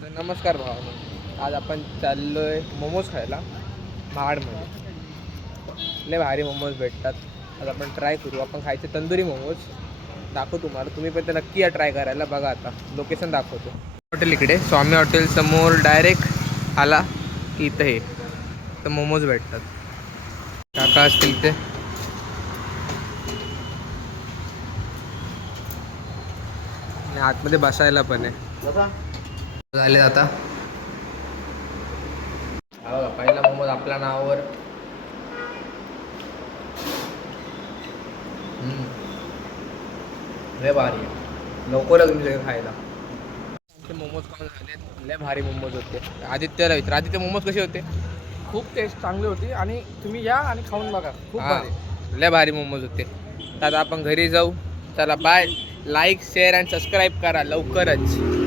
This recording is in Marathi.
नमस्कार भावानो, आज आपण चाललोय मोमोज खायला महाडमध्ये. लय भारी मोमोज भेटतात. आज आपण ट्राय करू. आपण खायचे तंदुरी मोमोज. दाखवतो तुम्हाला, तुम्ही पण ते नक्की या ट्राय करायला. बघा आता लोकेशन दाखवतो. हॉटेल इकडे स्वामी हॉटेल समोर डायरेक्ट आला की इथं हे तर मोमोज भेटतात. काका असतील ते. आणि आतमध्ये बसायला पण आहे. झाले आता. हा बघा, पहिला मोमोज आपल्या नावावर. लय भारी आहे. लवकरच तुमच्या खायला. ते मोमोज खाऊन झाले. लय भारी मोमोज होते. आदित्यला विचार, आदित्य मोमोज कसे होते? खूप टेस्ट चांगली होती आणि तुम्ही या आणि खाऊन बघा. खूप भारी. लय भारी मोमोज होते. तर आता आपण घरी जाऊ. चला bye. Like share and subscribe करा लवकरच.